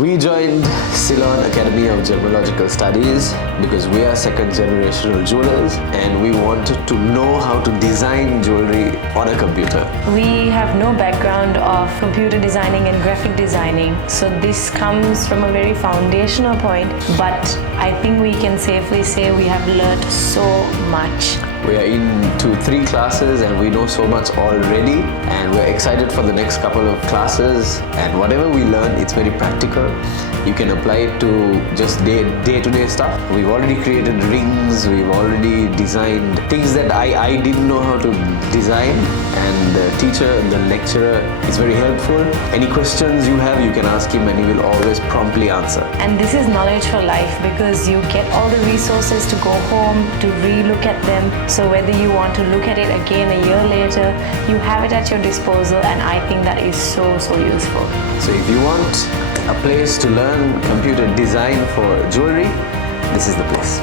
We joined Ceylon Academy of Gemological Studies because we are second generational jewelers and we wanted to know how to design jewelry on a computer. We have no background of computer designing and graphic designing, so this comes from a very foundational point, but I think we can safely say we have learned so much. We are into 3 classes and we know so much already, and we're excited for the next couple of classes, and whatever we learn, it's very practical. You can apply it to just day-to-day stuff. We've already created rings, we've already designed things that I didn't know how to design, and the teacher, the lecturer is very helpful. Any questions you have, you can ask him and he will always promptly answer. And this is knowledge for life because you get all the resources to go home, to re-look at them. So whether you want to look at it again a year later, you have it at your disposal, and I think that is so useful. So if you want a place to learn computer design for jewelry, this is the place.